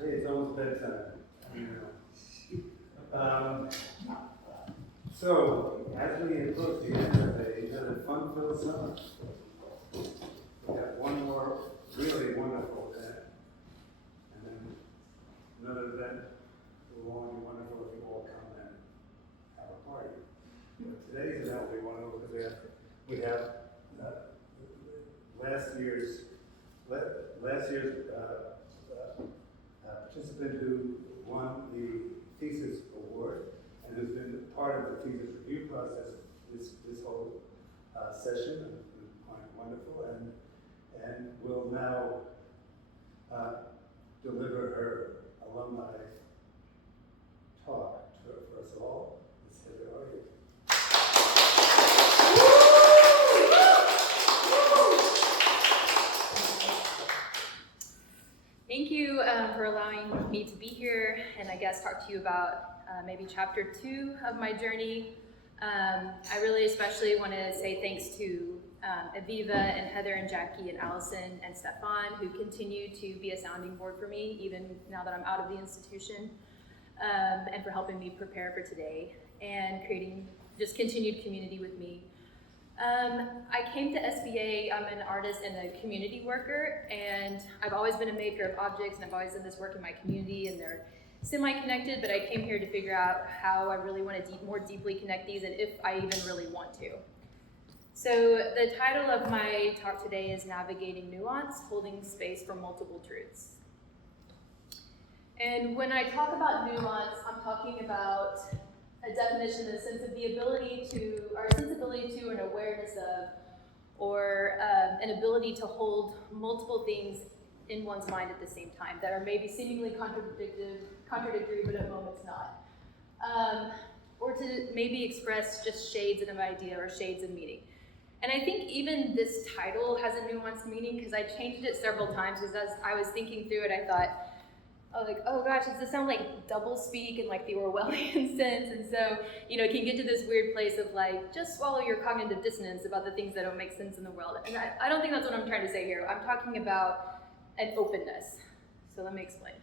Hey, it's almost bedtime. So, as we approach the end of another fun-filled summer, we got one more really wonderful event, and then another event will only be wonderful if you all come and have a party. But today's event will be wonderful because we have last year's participant who won the thesis award and has been part of the thesis review process this whole session. It's been quite wonderful, and will now deliver her alumni talk for us all. Ms. Heather, are you? Thank you for allowing me to be here and I guess talk to you about maybe chapter 2 of my journey. I really especially want to say thanks to Aviva and Heather and Jackie and Allison and Stefan, who continue to be a sounding board for me even now that I'm out of the institution, and for helping me prepare for today and creating just continued community with me. I came to SBA, I'm an artist and a community worker, and I've always been a maker of objects, and I've always done this work in my community, and they're semi-connected, but I came here to figure out how I really want to more deeply connect these, and if I even really want to. So the title of my talk today is Navigating Nuance, Holding Space for Multiple Truths. And when I talk about nuance, I'm talking about a definition in the sense of the ability to, or sensibility to, an awareness of, or an ability to hold multiple things in one's mind at the same time that are maybe seemingly contradictory, but at moments not. Or to maybe express just shades of an idea or shades of meaning. And I think even this title has a nuanced meaning because I changed it several times because as I was thinking through it, I thought, oh gosh, does this sound like double speak in like the Orwellian sense? And so, it can get to this weird place of like, just swallow your cognitive dissonance about the things that don't make sense in the world. And I don't think that's what I'm trying to say here. I'm talking about an openness. So let me explain.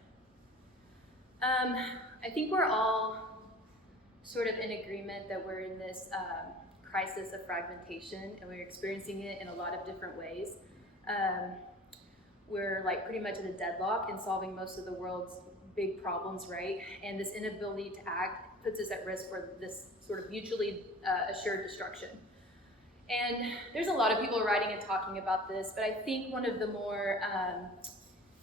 I think we're all sort of in agreement that we're in this crisis of fragmentation, and we're experiencing it in a lot of different ways. We're like pretty much at a deadlock in solving most of the world's big problems, right? And this inability to act puts us at risk for this sort of mutually assured destruction. And there's a lot of people writing and talking about this, but I think one of the more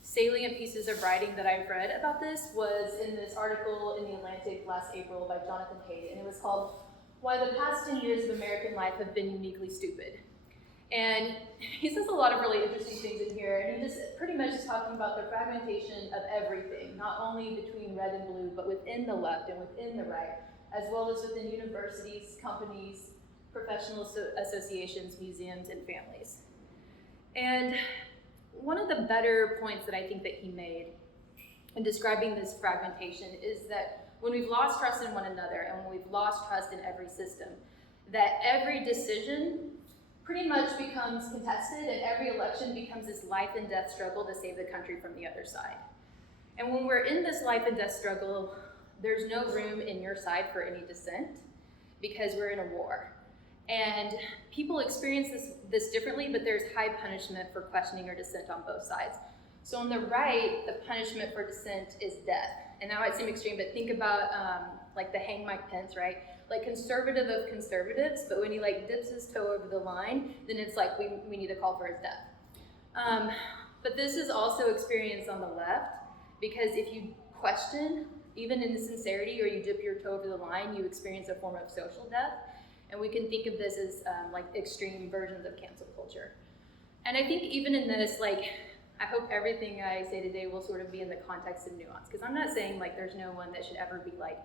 salient pieces of writing that I've read about this was in this article in The Atlantic last April by Jonathan Haidt, and it was called Why the Past 10 Years of American Life Have Been Uniquely Stupid. And he says a lot of really interesting things in here, and he just pretty much is talking about the fragmentation of everything, not only between red and blue, but within the left and within the right, as well as within universities, companies, professional associations, museums, and families. And one of the better points that I think that he made in describing this fragmentation is that when we've lost trust in one another and when we've lost trust in every system, that every decision pretty much becomes contested and every election becomes this life and death struggle to save the country from the other side. And when we're in this life and death struggle, there's no room in your side for any dissent because we're in a war. And people experience this differently, but there's high punishment for questioning or dissent on both sides. So on the right, the punishment for dissent is death. And that might seem extreme, but think about like the hang Mike Pence, right? Like conservative of conservatives, but when he like dips his toe over the line, then it's like we need to call for his death. But this is also experienced on the left, because if you question, even in the sincerity, or you dip your toe over the line, you experience a form of social death. And we can think of this as like extreme versions of cancel culture. And I think even in this, like, I hope everything I say today will sort of be in the context of nuance, because I'm not saying like there's no one that should ever be like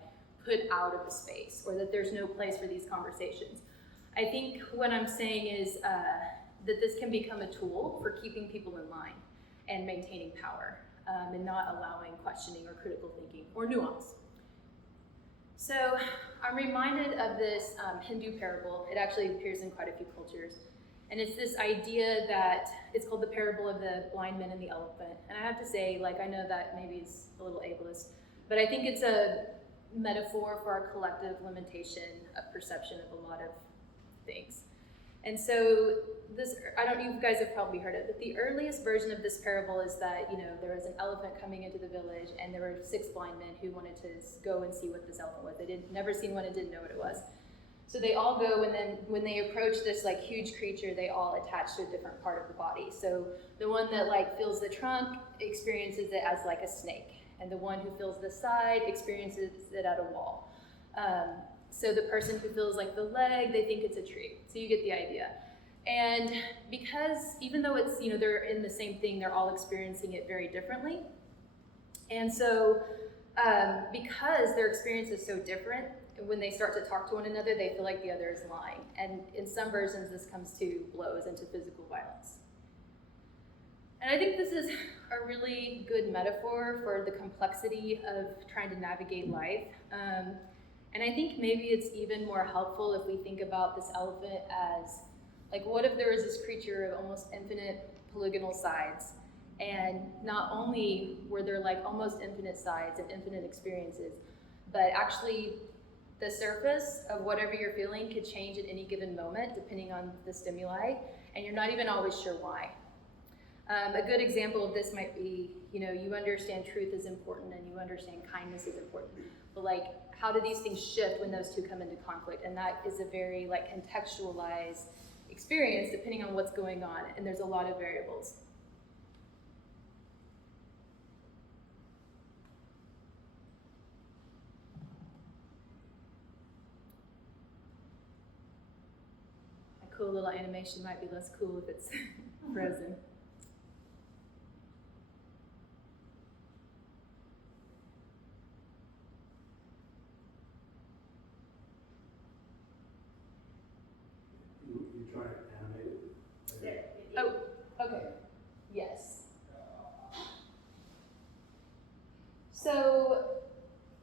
put out of the space or that there's no place for these conversations. I think what I'm saying is that this can become a tool for keeping people in line and maintaining power, and not allowing questioning or critical thinking or nuance. So I'm reminded of this Hindu parable. It actually appears in quite a few cultures. And it's this idea that it's called the parable of the blind men and the elephant. And I have to say, like, I know that maybe is a little ableist, but I think it's a metaphor for our collective limitation of perception of a lot of things. And so this, I don't know if you guys have probably heard it, but the earliest version of this parable is that, you know, there was an elephant coming into the village and there were 6 blind men who wanted to go and see what this elephant was. They didn't never seen one and didn't know what it was. So they all go, and then when they approach this like huge creature, they all attach to a different part of the body. So the one that like feels the trunk experiences it as like a snake, and the one who feels the side experiences it at a wall. So the person who feels like the leg, they think it's a tree. So you get the idea. And because even though it's, you know, they're in the same thing, they're all experiencing it very differently. And so because their experience is so different, when they start to talk to one another, they feel like the other is lying. And in some versions, this comes to blows and to physical violence. And I think this is a really good metaphor for the complexity of trying to navigate life. And I think maybe it's even more helpful if we think about this elephant as, like, what if there was this creature of almost infinite polygonal sides? And not only were there like almost infinite sides and infinite experiences, but actually the surface of whatever you're feeling could change at any given moment depending on the stimuli, and you're not even always sure why. A good example of this might be, you know, you understand truth is important and you understand kindness is important, but like, how do these things shift when those two come into conflict? And that is a very like contextualized experience depending on what's going on, and there's a lot of variables. A cool little animation might be less cool if it's frozen. You try to animate it? Oh, okay. Yes. So,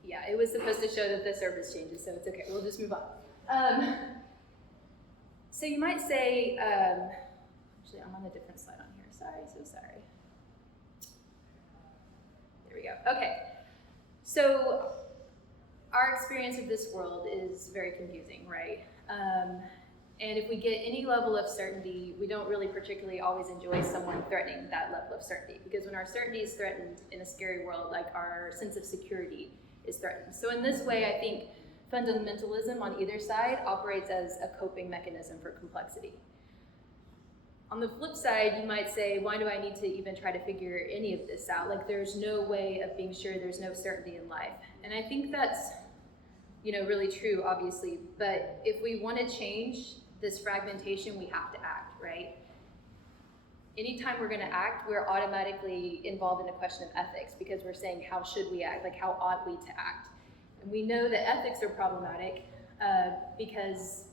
yeah, it was supposed to show that the surface changes, so it's okay. We'll just move on. So you might say, actually, I'm on a different slide on here. Sorry, so sorry. There we go. Okay. So our experience of this world is very confusing, right? And if we get any level of certainty, we don't really particularly always enjoy someone threatening that level of certainty, because when our certainty is threatened in a scary world, like our sense of security is threatened. So in this way, I think fundamentalism on either side operates as a coping mechanism for complexity. On the flip side, you might say, why do I need to even try to figure any of this out? Like, there's no way of being sure, there's no certainty in life. And I think that's, you know, really true, obviously, but if we want to change this fragmentation, we have to act, right? Anytime we're going to act, we're automatically involved in a question of ethics, because we're saying, how should we act? Like, how ought we to act? And we know that ethics are problematic because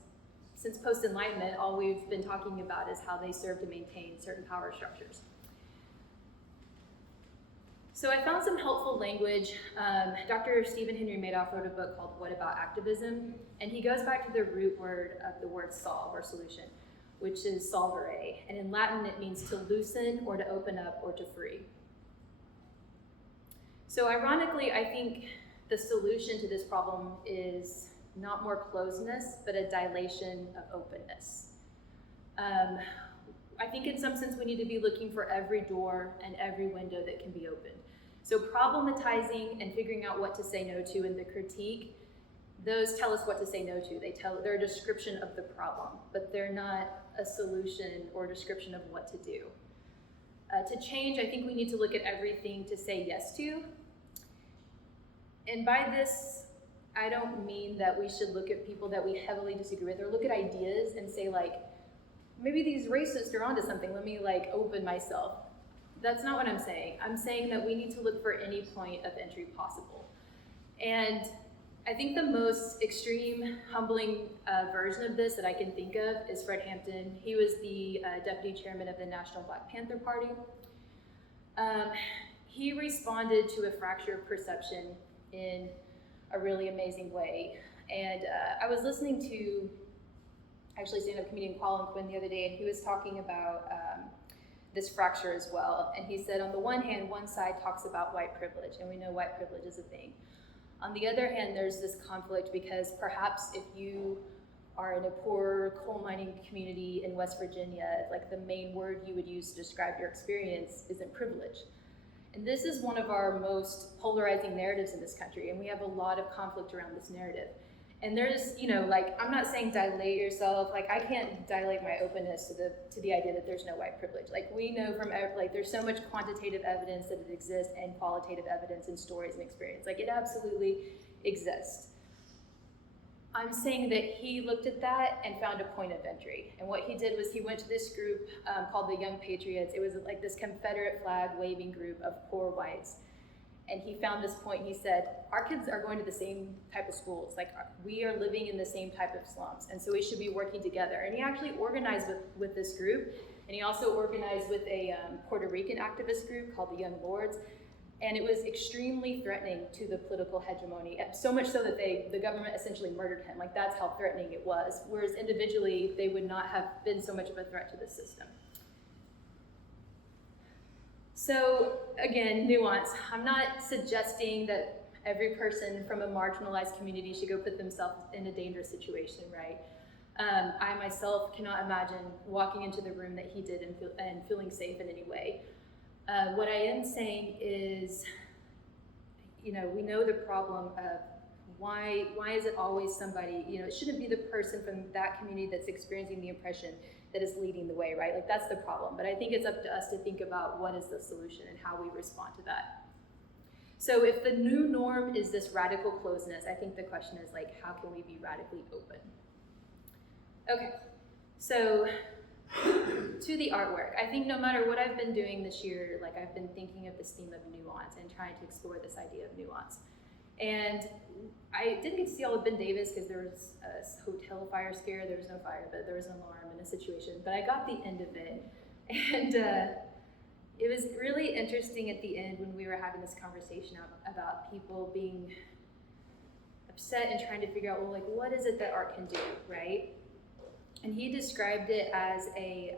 since post-enlightenment, all we've been talking about is how they serve to maintain certain power structures. So I found some helpful language. Dr. Stephen Henry Madoff wrote a book called What About Activism? And he goes back to the root word of the word solve, or solution, which is solvere. And in Latin, it means to loosen or to open up or to free. So ironically, I think the solution to this problem is not more closeness, but a dilation of openness. I think in some sense we need to be looking for every door and every window that can be opened. So problematizing and figuring out what to say no to in the critique, those tell us what to say no to. They're a description of the problem, but they're not a solution or description of what to do. To change, I think we need to look at everything to say yes to. And by this, I don't mean that we should look at people that we heavily disagree with, or look at ideas and say, like, maybe these racists are onto something, let me like open myself. That's not what I'm saying. I'm saying that we need to look for any point of entry possible. And I think the most extreme, humbling version of this that I can think of is Fred Hampton. He was the deputy chairman of the National Black Panther Party. He responded to a fracture of perception in a really amazing way. And I was listening to actually stand-up comedian Colin Quinn the other day, and he was talking about this fracture as well. And he said, on the one hand, one side talks about white privilege, and we know white privilege is a thing. On the other hand, there's this conflict because perhaps if you are in a poor coal mining community in West Virginia, like the main word you would use to describe your experience isn't privilege. And this is one of our most polarizing narratives in this country, and we have a lot of conflict around this narrative. And there's, like, I'm not saying dilate yourself, like I can't dilate my openness to the idea that there's no white privilege. Like we know from, like there's so much quantitative evidence that it exists and qualitative evidence and stories and experience. Like it absolutely exists. I'm saying that he looked at that and found a point of entry. And what he did was he went to this group called the Young Patriots. It was like this Confederate flag waving group of poor whites. And he found this point. He said, our kids are going to the same type of schools. Like we are living in the same type of slums. And so we should be working together. And he actually organized with this group. And he also organized with a Puerto Rican activist group called the Young Lords. And it was extremely threatening to the political hegemony, so much so that the government essentially murdered him. Like that's how threatening it was. Whereas individually, they would not have been so much of a threat to the system. So again, nuance. I'm not suggesting that every person from a marginalized community should go put themselves in a dangerous situation, right? I myself cannot imagine walking into the room that he did and feeling safe in any way. What I am saying is, we know the problem of why is it always somebody, it shouldn't be the person from that community that's experiencing the oppression that is leading the way, right? Like that's the problem. But I think it's up to us to think about what is the solution and how we respond to that. So if the new norm is this radical closeness, I think the question is like, how can we be radically open? Okay, so to the artwork. I think no matter what I've been doing this year, like I've been thinking of this theme of nuance and trying to explore this idea of nuance. And I didn't get to see all of Ben Davis because there was a hotel fire scare. There was no fire, but there was an alarm in a situation. But I got the end of it. And it was really interesting at the end when we were having this conversation about people being upset and trying to figure out, well, like, what is it that art can do, right? And he described it as a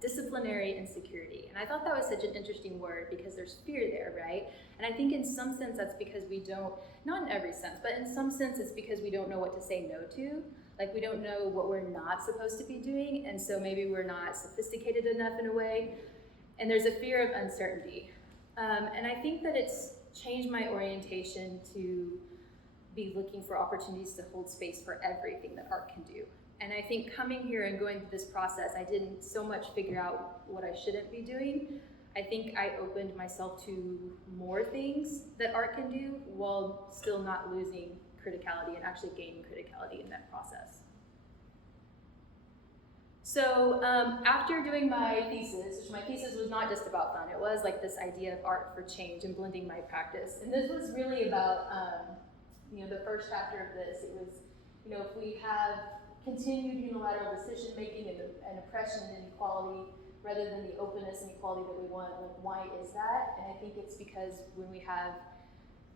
disciplinary insecurity. And I thought that was such an interesting word because there's fear there, right? And I think in some sense that's because we don't, not in every sense, but in some sense it's because we don't know what to say no to. Like we don't know what we're not supposed to be doing, and so maybe we're not sophisticated enough in a way. And there's a fear of uncertainty. And I think that it's changed my orientation to be looking for opportunities to hold space for everything that art can do. And I think coming here and going through this process, I didn't so much figure out what I shouldn't be doing. I think I opened myself to more things that art can do while still not losing criticality and actually gaining criticality in that process. So after doing my thesis, which my thesis was not just about fun, it was like this idea of art for change and blending my practice. And this was really about, the first chapter of this. It was, if we have continued unilateral decision making and oppression and inequality rather than the openness and equality that we want, like why is that? And I think it's because when we have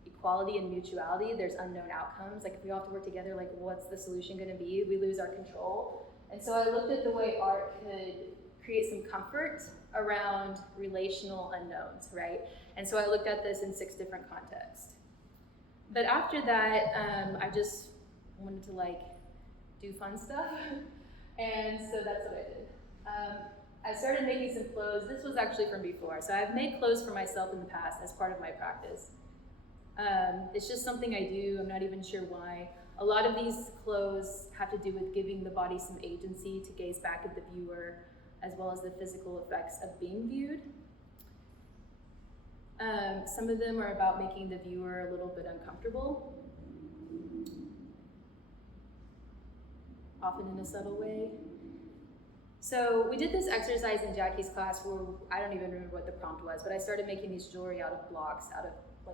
equality and mutuality, there's unknown outcomes. Like if we all have to work together, like what's the solution going to be? We lose our control. And so I looked at the way art could create some comfort around relational unknowns, right? And so I looked at this in 6 different contexts. But after that, I just wanted to do fun stuff. And so that's what I did. I started making some clothes. This was actually from before. So I've made clothes for myself in the past as part of my practice. It's just something I do. I'm not even sure why. A lot of these clothes have to do with giving the body some agency to gaze back at the viewer, as well as the physical effects of being viewed. Some of them are about making the viewer a little bit uncomfortable, often in a subtle way. So we did this exercise in Jackie's class where I don't even remember what the prompt was, but I started making these jewelry out of blocks, out of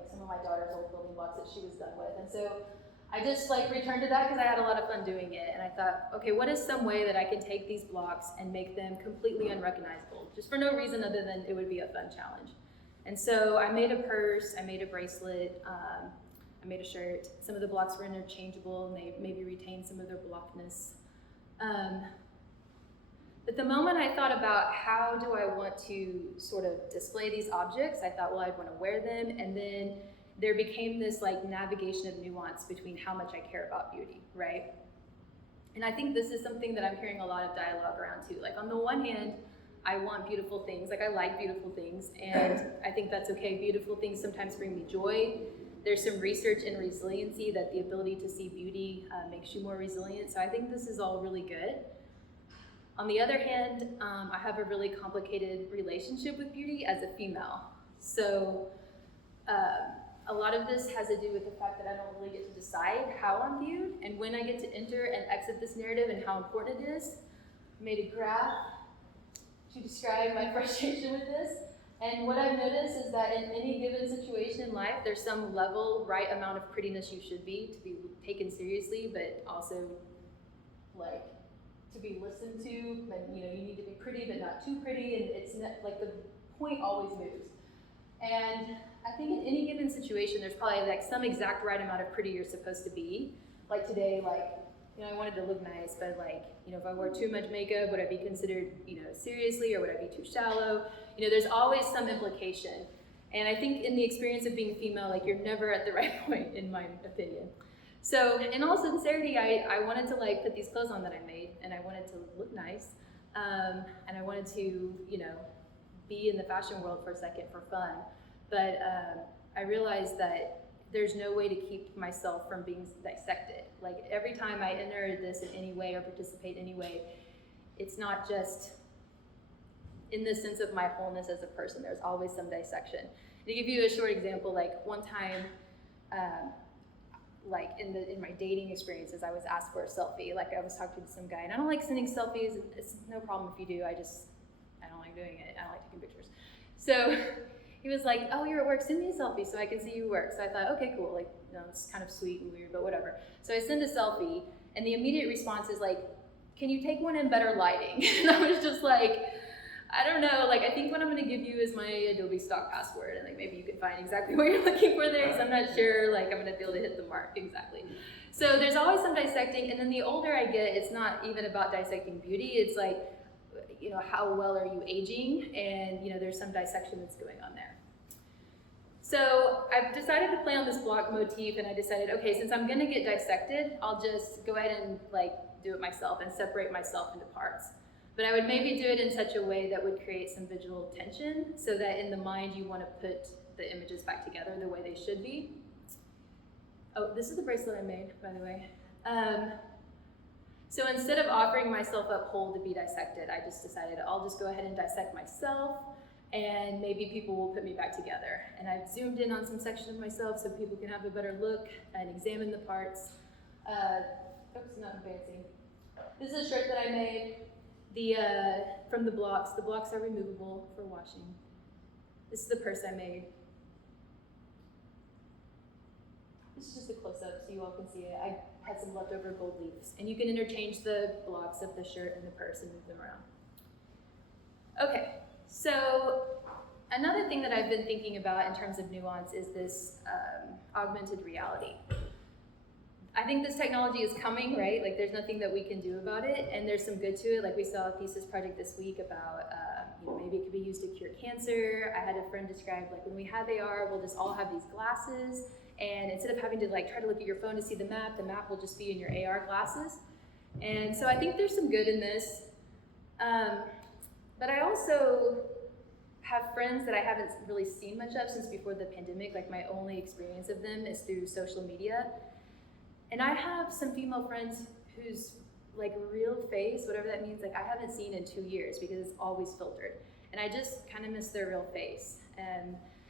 some of my daughter's old building blocks that she was done with. And so I just returned to that because I had a lot of fun doing it. And I thought, okay, what is some way that I can take these blocks and make them completely unrecognizable, just for no reason other than it would be a fun challenge. And so I made a purse, I made a bracelet, I made a shirt. Some of the blocks were interchangeable and they maybe retained some of their blockness. But the moment I thought about how do I want to sort of display these objects, I thought, well, I'd want to wear them, and then there became this like navigation of nuance between how much I care about beauty, right? And I think this is something that I'm hearing a lot of dialogue around too. Like on the one hand, I want beautiful things, like I like beautiful things, and I think that's okay. Beautiful things sometimes bring me joy. There's some research in resiliency that the ability to see beauty makes you more resilient, so I think this is all really good. On the other hand, I have a really complicated relationship with beauty as a female. So a lot of this has to do with the fact that I don't really get to decide how I'm viewed and when I get to enter and exit this narrative and how important it is. I made a graph to describe my frustration with this. And what I've noticed is that in any given situation in life, there's some level, right amount of prettiness you should be to be taken seriously, but also like to be listened to. But you need to be pretty, but not too pretty. And it's not, like the point always moves. And I think in any given situation, there's probably like some exact right amount of pretty you're supposed to be. Like today, I wanted to look nice, but if I wore too much makeup, would I be considered, seriously, or would I be too shallow? There's always some implication. And I think in the experience of being female, you're never at the right point, in my opinion. So in all sincerity, I wanted to put these clothes on that I made, and I wanted to look nice, and I wanted to, be in the fashion world for a second for fun. But I realized that there's no way to keep myself from being dissected. Like every time I enter this in any way or participate in any way, it's not just in the sense of my wholeness as a person. There's always some dissection. To give you a short example, one time, in my dating experiences, I was asked for a selfie. I was talking to some guy, and I don't like sending selfies. It's no problem if you do. I don't like doing it. I don't like taking pictures. So he was like, "Oh, you're at work, send me a selfie so I can see you work." So I thought, okay, cool, it's kind of sweet and weird, but whatever. So I send a selfie, and the immediate response is "Can you take one in better lighting?" And I was just I don't know, I think what I'm gonna give you is my Adobe stock password, and maybe you can find exactly what you're looking for there, because I'm not sure I'm gonna be able to hit the mark exactly. So there's always some dissecting, and then the older I get, it's not even about dissecting beauty, it's how well are you aging, and there's some dissection that's going on there. So I've decided to play on this block motif, and I decided, okay, since I'm gonna get dissected, I'll just go ahead and do it myself and separate myself into parts. But I would maybe do it in such a way that would create some visual tension, so that in the mind you want to put the images back together the way they should be. Oh, this is the bracelet I made, by the way. So instead of offering myself up whole to be dissected, I just decided I'll just go ahead and dissect myself, and maybe people will put me back together. And I've zoomed in on some section of myself so people can have a better look and examine the parts. Oops, not advancing. This is a shirt that I made from the blocks. The blocks are removable for washing. This is the purse I made. This is just a close-up so you all can see it. I had some leftover gold leaves. And you can interchange the blocks of the shirt and the purse and move them around. Okay, so another thing that I've been thinking about in terms of nuance is this augmented reality. I think this technology is coming, right? There's nothing that we can do about it, and there's some good to it. We saw a thesis project this week about, maybe it could be used to cure cancer. I had a friend describe, when we have AR, we'll just all have these glasses, and instead of having to try to look at your phone to see the map will just be in your AR glasses. And so I think there's some good in this. But I also have friends that I haven't really seen much of since before the pandemic. My only experience of them is through social media. And I have some female friends whose real face, whatever that means, I haven't seen in 2 years because it's always filtered. And I just kind of miss their real face.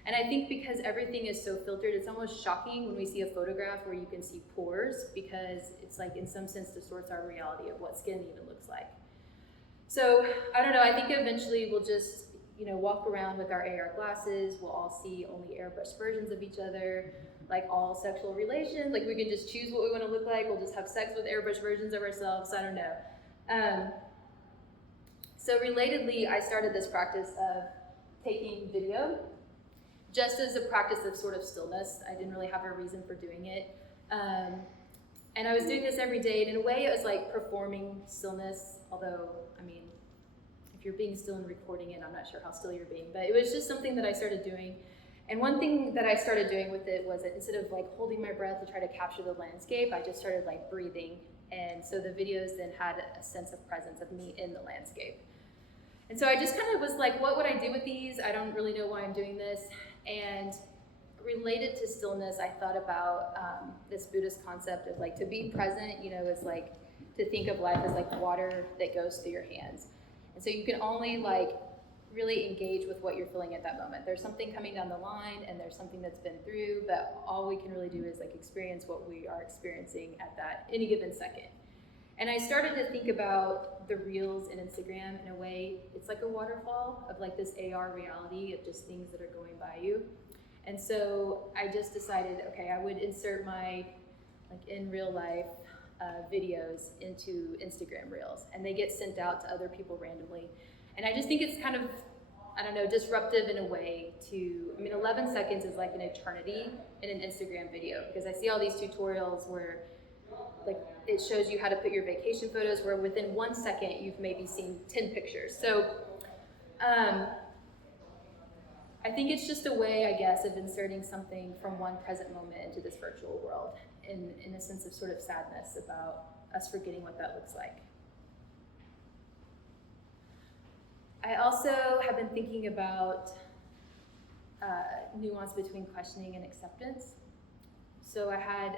And I think because everything is so filtered, it's almost shocking when we see a photograph where you can see pores, because it's in some sense distorts our reality of what skin even looks like. So I don't know, I think eventually we'll just walk around with our AR glasses, we'll all see only airbrushed versions of each other, all sexual relations, we can just choose what we want to look like, we'll just have sex with airbrushed versions of ourselves, I don't know. So relatedly, I started this practice of taking video, just as a practice of sort of stillness. I didn't really have a reason for doing it. And I was doing this every day, and in a way it was performing stillness, although, if you're being still and recording it, I'm not sure how still you're being, but it was just something that I started doing. And one thing that I started doing with it was that instead of like holding my breath to try to capture the landscape, I just started like breathing. And so the videos then had a sense of presence of me in the landscape. And so I just kind of was like, what would I do with these? I don't really know why I'm doing this. And related to stillness, I thought about this Buddhist concept of like to be present, is like to think of life as like water that goes through your hands. And so you can only like really engage with what you're feeling at that moment. There's something coming down the line and there's something that's been through, but all we can really do is like experience what we are experiencing at that any given second. And I started to think about the reels in Instagram in a way, it's like a waterfall of like this AR reality of just things that are going by you. And so I just decided, okay, I would insert my like in real life videos into Instagram reels, and they get sent out to other people randomly. And I just think it's kind of, I don't know, disruptive in a way to, 11 seconds is like an eternity in an Instagram video, because I see all these tutorials where like it shows you how to put your vacation photos where within 1 second you've maybe seen 10 pictures. So I think it's just a way, I guess, of inserting something from one present moment into this virtual world in a sense of sort of sadness about us forgetting what that looks like. I also have been thinking about nuance between questioning and acceptance. So I had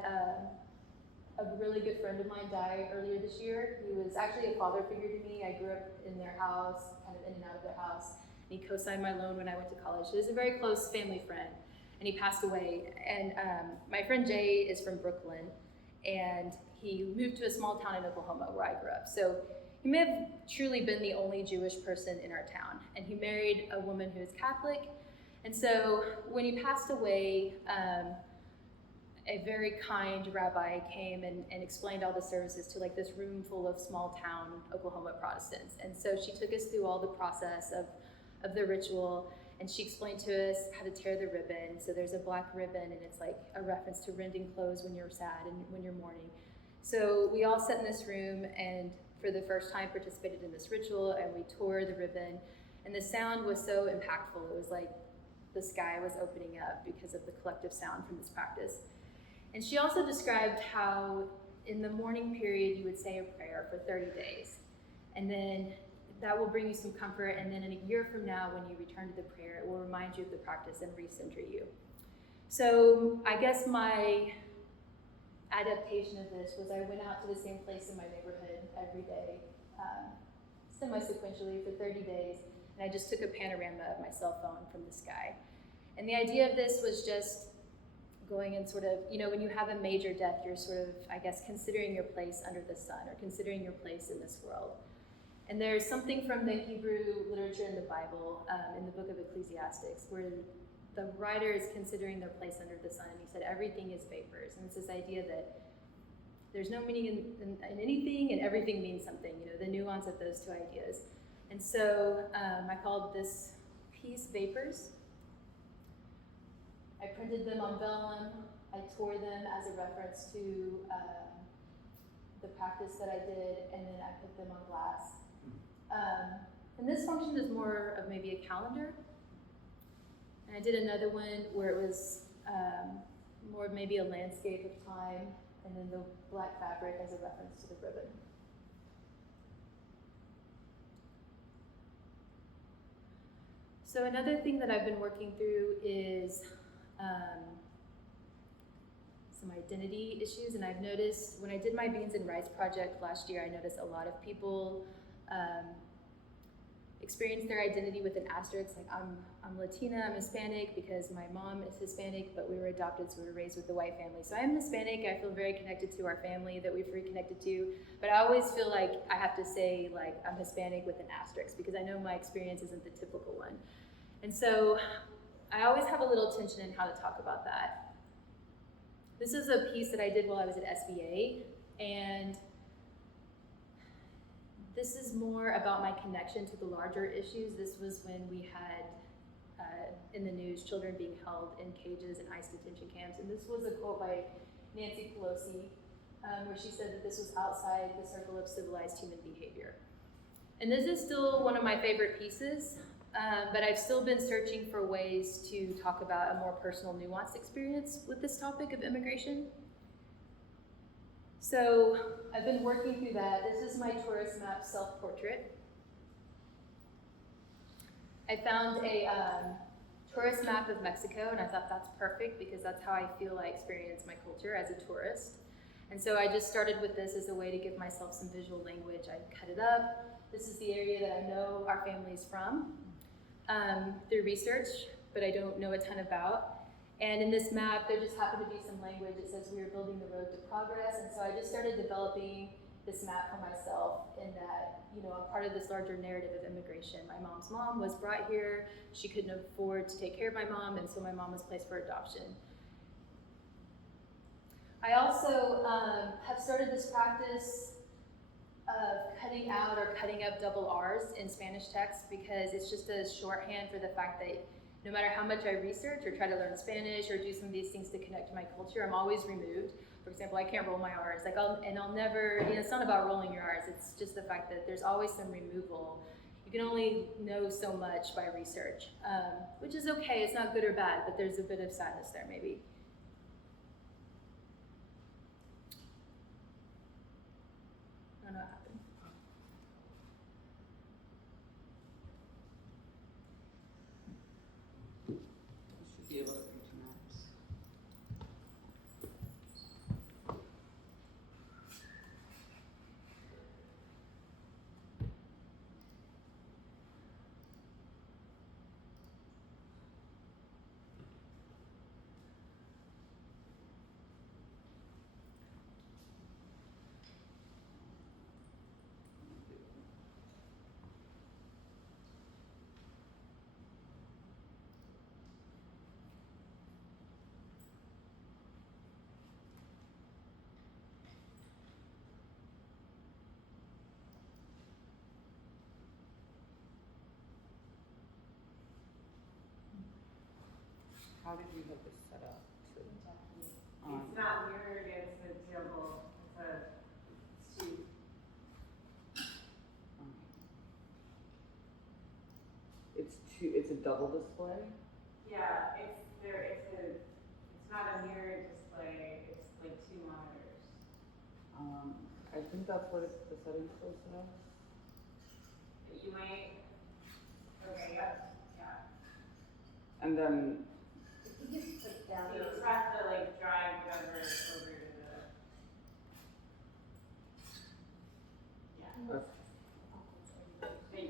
a really good friend of mine die earlier this year. He was actually a father figure to me. I grew up in their house, kind of in and out of their house. And he co-signed my loan when I went to college. He was a very close family friend, and he passed away. And my friend Jay is from Brooklyn, and he moved to a small town in Oklahoma where I grew up. So he may have truly been the only Jewish person in our town. And he married a woman who is Catholic. And so when he passed away, a very kind rabbi came and explained all the services to like this room full of small town Oklahoma Protestants. And so she took us through all the process of the ritual, and she explained to us how to tear the ribbon. So there's a black ribbon, and it's like a reference to rending clothes when you're sad and when you're mourning. So we all sat in this room and for the first time participated in this ritual, and we tore the ribbon, and the sound was so impactful. It was like the sky was opening up because of the collective sound from this practice. And she also described how in the mourning period you would say a prayer for 30 days, and then that will bring you some comfort, and then in a year from now when you return to the prayer, it will remind you of the practice and recenter you. So I guess my adaptation of this was I went out to the same place in my neighborhood every day, semi-sequentially for 30 days, and I just took a panorama of my cell phone from the sky. And the idea of this was just going and sort of, when you have a major death, you're sort of, I guess, considering your place under the sun, or considering your place in this world. And there's something from the Hebrew literature in the Bible, in the book of Ecclesiastes, where the writer is considering their place under the sun, and he said everything is vapors. And it's this idea that there's no meaning in anything, and everything means something, the nuance of those two ideas. And so I called this piece Vapors. I printed them on vellum. I tore them as a reference to the practice that I did, and then I put them on glass. And this function is more of maybe a calendar. And I did another one where it was more of maybe a landscape of time, and then the black fabric as a reference to the ribbon. So another thing that I've been working through is some identity issues, and I've noticed when I did my Beans and Rice project last year, I noticed a lot of people experience their identity with an asterisk, like I'm Latina, I'm Hispanic because my mom is Hispanic, but we were adopted, so we were raised with the white family. So I'm Hispanic, I feel very connected to our family that we've reconnected to, but I always feel like I have to say like I'm Hispanic with an asterisk because I know my experience isn't the typical one. And so I always have a little tension in how to talk about that. This is a piece that I did while I was at SBA, and this is more about my connection to the larger issues. This was when we had, in the news, children being held in cages in ICE detention camps. And this was a quote by Nancy Pelosi, where she said that this was outside the circle of civilized human behavior. And this is still one of my favorite pieces, but I've still been searching for ways to talk about a more personal, nuanced experience with this topic of immigration. So I've been working through that. This is my tourist map self-portrait. I found a tourist map of Mexico, and I thought that's perfect because that's how I feel I experience my culture as a tourist. And so I just started with this as a way to give myself some visual language. I cut it up. This is the area that I know our family's from through research, but I don't know a ton about. And in this map, there just happened to be some language that says we are building the road to progress. And so I just started developing this map for myself in that, you know, I'm part of this larger narrative of immigration. My mom's mom was brought here. She couldn't afford to take care of my mom, and so my mom was placed for adoption. I also have started this practice of cutting out or cutting up double R's in Spanish text because it's just a shorthand for the fact that no matter how much I research or try to learn Spanish or do some of these things to connect to my culture, I'm always removed. For example, I can't roll my R's. I'll never, you know, it's not about rolling your R's. It's just the fact that there's always some removal. You can only know so much by research, which is okay. It's not good or bad, but there's a bit of sadness there maybe. I don't know what happened. You should be able to reach maps. How did you have this set up? It's not mirrored, it's a table, it's two. It's a double display? Yeah, it's not a mirrored display, it's like two monitors. I think that's what the settings still says. You might, okay, yep, yeah. And then, You just have to like drag over to the, yeah. Thank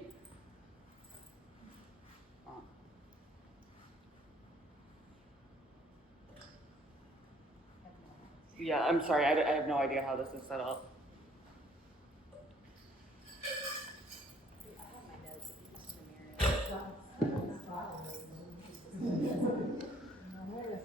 you. yeah, I'm sorry, I have no idea how this is set up. I have my notes if you just want to mirror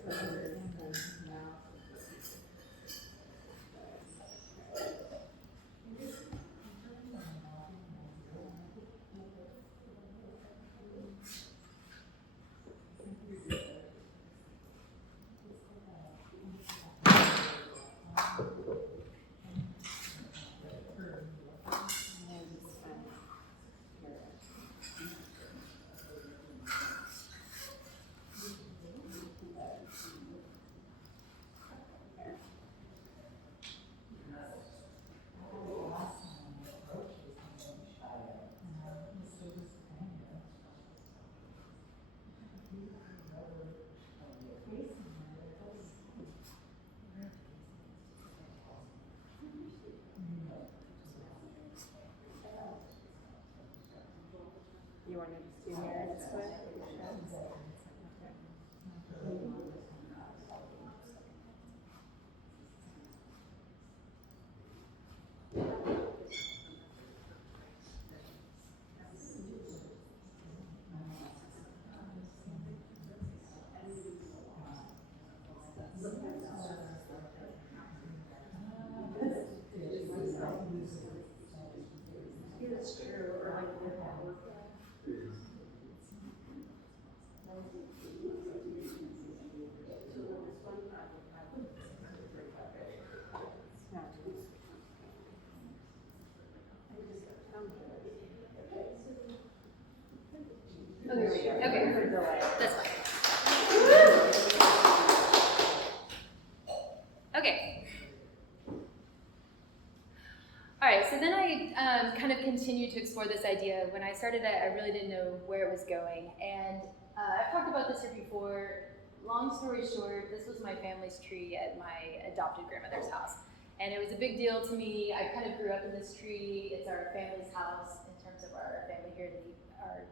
kind of continued to explore this idea, when I started it, I really didn't know where it was going. And I've talked about this here before. Long story short, this was my family's tree at my adopted grandmother's house. And it was a big deal to me. I kind of grew up in this tree. It's our family's house in terms of our family here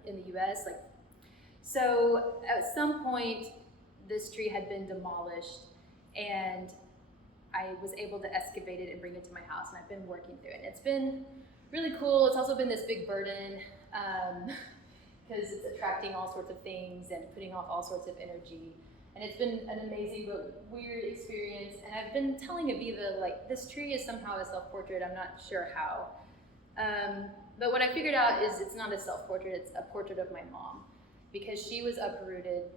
in the US. So at some point, this tree had been demolished, and I was able to excavate it and bring it to my house, and I've been working through it. It's been really cool. It's also been this big burden because it's attracting all sorts of things and putting off all sorts of energy. And it's been an amazing but weird experience. And I've been telling Aviva, this tree is somehow a self-portrait. I'm not sure how. But what I figured out is it's not a self-portrait, it's a portrait of my mom, because she was uprooted,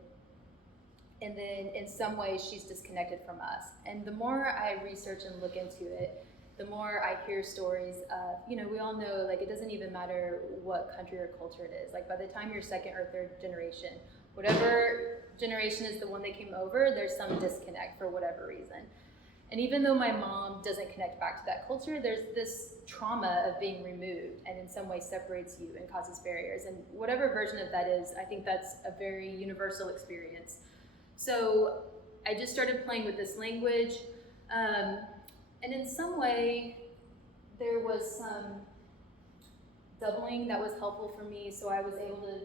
and then in some ways she's disconnected from us. And the more I research and look into it, the more I hear stories of, we all know, it doesn't even matter what country or culture it is. By the time you're second or third generation, whatever generation is the one that came over, there's some disconnect for whatever reason. And even though my mom doesn't connect back to that culture, there's this trauma of being removed and in some way separates you and causes barriers. And whatever version of that is, I think that's a very universal experience. So I just started playing with this language. And in some way, there was some doubling that was helpful for me. So I was able to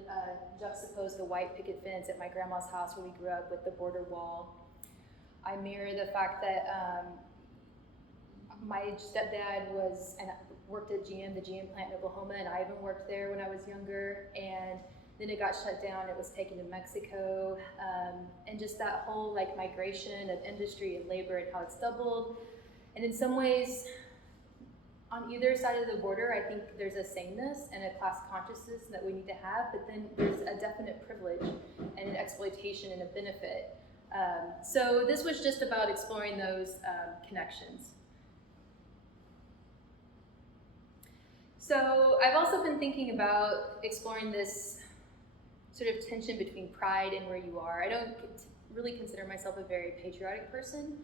juxtapose the white picket fence at my grandma's house where we grew up with the border wall. I mirror the fact that my stepdad worked at GM, the GM plant in Oklahoma, and I even worked there when I was younger. And then it got shut down. It was taken to Mexico, and just that whole migration of industry and labor and how it's doubled. And in some ways, on either side of the border, I think there's a sameness and a class consciousness that we need to have, but then there's a definite privilege and an exploitation and a benefit. So this was just about exploring those connections. So I've also been thinking about exploring this sort of tension between pride and where you are. I don't really consider myself a very patriotic person,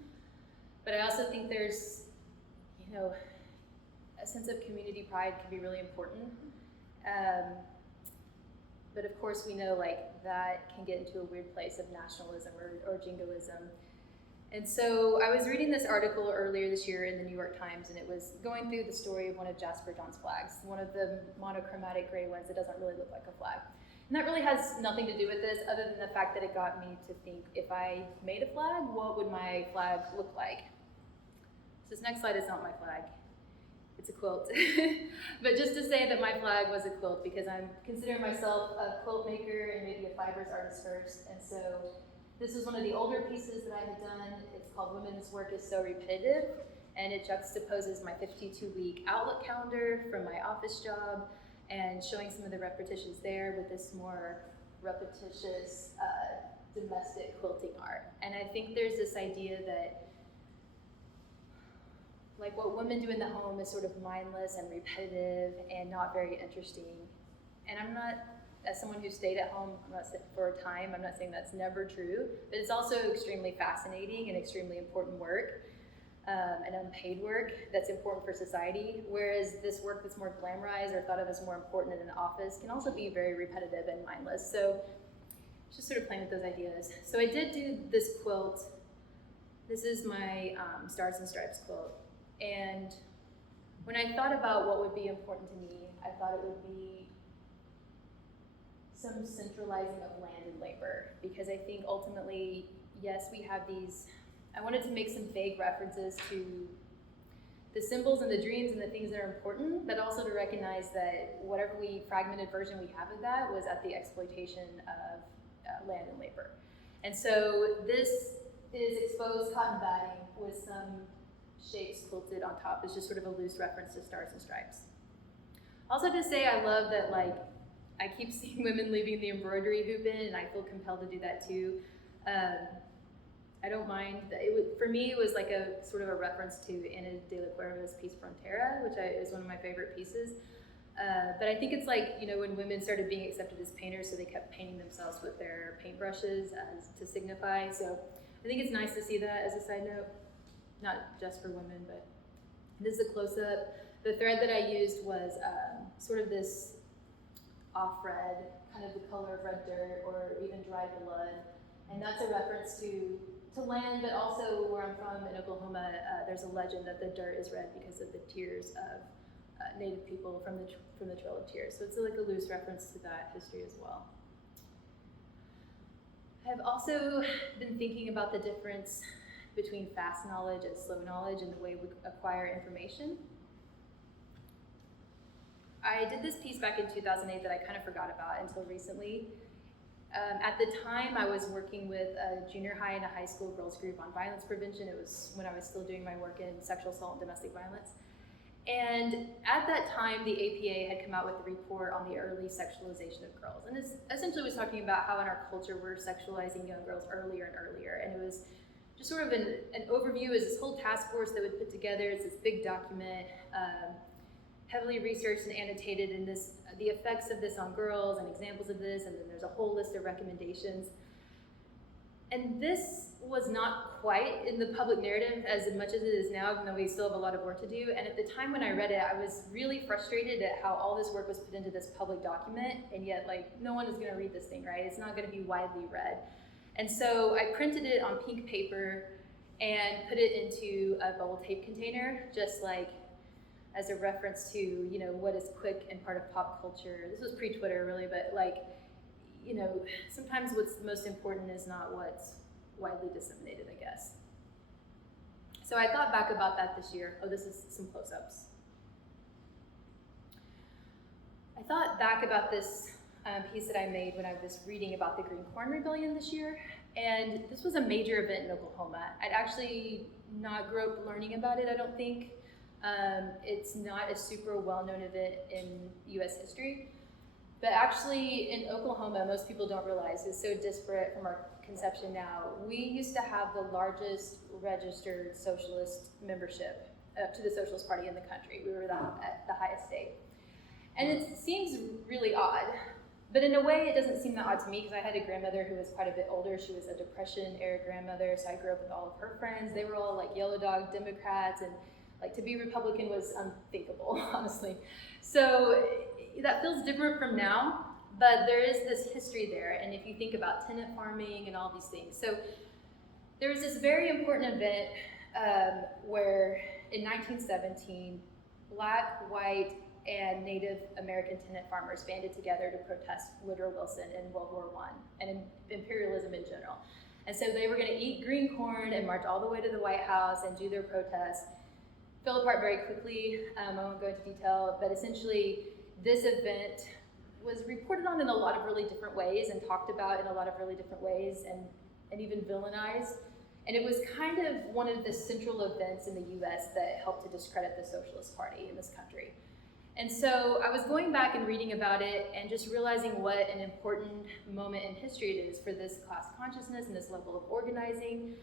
but I also think there's, a sense of community pride can be really important. But of course we know that can get into a weird place of nationalism or jingoism. And so I was reading this article earlier this year in the New York Times, and it was going through the story of one of Jasper John's flags, one of the monochromatic gray ones that doesn't really look like a flag. And that really has nothing to do with this other than the fact that it got me to think, if I made a flag, what would my flag look like? So this next slide is not my flag. It's a quilt. But just to say that my flag was a quilt, because I'm considering myself a quilt maker and maybe a fibers artist first. And so this is one of the older pieces that I had done. It's called Women's Work is So Repetitive, and it juxtaposes my 52-week Outlook calendar from my office job and showing some of the repetitions there with this more repetitious domestic quilting art. And I think there's this idea that what women do in the home is sort of mindless and repetitive and not very interesting. And I'm not, as someone who stayed at home for a time, I'm not saying that's never true, but it's also extremely fascinating and extremely important work, and unpaid work that's important for society, whereas this work that's more glamorized or thought of as more important in an office can also be very repetitive and mindless. So just sort of playing with those ideas. So I did do this quilt. This is my Stars and Stripes quilt. And when I thought about what would be important to me, I thought it would be some centralizing of land and labor, because I think ultimately, yes, we have these, I wanted to make some vague references to the symbols and the dreams and the things that are important, but also to recognize that whatever fragmented version we have of that was at the exploitation of land and labor. And so this is exposed cotton batting with some shapes quilted on top. Is just sort of a loose reference to Stars and Stripes. Also to say, I love that I keep seeing women leaving the embroidery hoop in, and I feel compelled to do that too. I don't mind. For me, it was a sort of a reference to Ana de la Cuerva's piece Frontera, which is one of my favorite pieces. But I think it's when women started being accepted as painters, so they kept painting themselves with their paintbrushes to signify. So I think it's nice to see that as a side note. Not just for women, but this is a close-up The thread that I used was sort of this off-red, kind of the color of red dirt or even dried blood. And that's a reference to land, but also where I'm from in Oklahoma, there's a legend that the dirt is red because of the tears of Native people from the Trail of Tears. So it's like a loose reference to that history as well. I've also been thinking about the difference between fast knowledge and slow knowledge and the way we acquire information. I did this piece back in 2008 that I kind of forgot about until recently. At the time, I was working with a junior high and a high school girls group on violence prevention. It was when I was still doing my work in sexual assault and domestic violence. And at that time, the APA had come out with a report on the early sexualization of girls. And this essentially was talking about how in our culture we're sexualizing young girls earlier and earlier. And it was just sort of an overview. It was this whole task force that would put together, it's this big document, heavily researched and annotated in this, the effects of this on girls and examples of this, and then there's a whole list of recommendations. And this was not quite in the public narrative as much as it is now, even though we still have a lot of work to do. And at the time when I read it, I was really frustrated at how all this work was put into this public document, and yet like no one is gonna read this thing, right? It's not gonna be widely read. And so I printed it on pink paper and put it into a bubble tape container, just like as a reference to, you know, what is quick and part of pop culture. This was pre-Twitter really, but like, you know, sometimes what's most important is not what's widely disseminated, I guess. So I thought back about that this year. Oh, this is some close-ups. I thought back about this piece that I made when I was reading about the Green Corn Rebellion this year. And this was a major event in Oklahoma. I'd actually not grew up learning about it, I don't think. It's not a super well-known event in US history. But actually in Oklahoma, most people don't realize it's so disparate from our conception now. We used to have the largest registered socialist membership to the Socialist Party in the country. We were at the highest state. And it seems really odd, but in a way it doesn't seem that odd to me because I had a grandmother who was quite a bit older. She was a Depression-era grandmother, so I grew up with all of her friends. They were all like yellow dog Democrats, and like to be Republican was unthinkable, honestly. So that feels different from now, but there is this history there. And if you think about tenant farming and all these things. So there was this very important event where in 1917, Black, white, and Native American tenant farmers banded together to protest Woodrow Wilson in World War I and in imperialism in general. And so they were gonna eat green corn and march all the way to the White House and do their protest. Fell apart very quickly. I won't go into detail, but essentially this event was reported on in a lot of really different ways and talked about in a lot of really different ways and even villainized. And it was kind of one of the central events in the US that helped to discredit the Socialist Party in this country. And so I was going back and reading about it and just realizing what an important moment in history it is for this class consciousness and this level of organizing.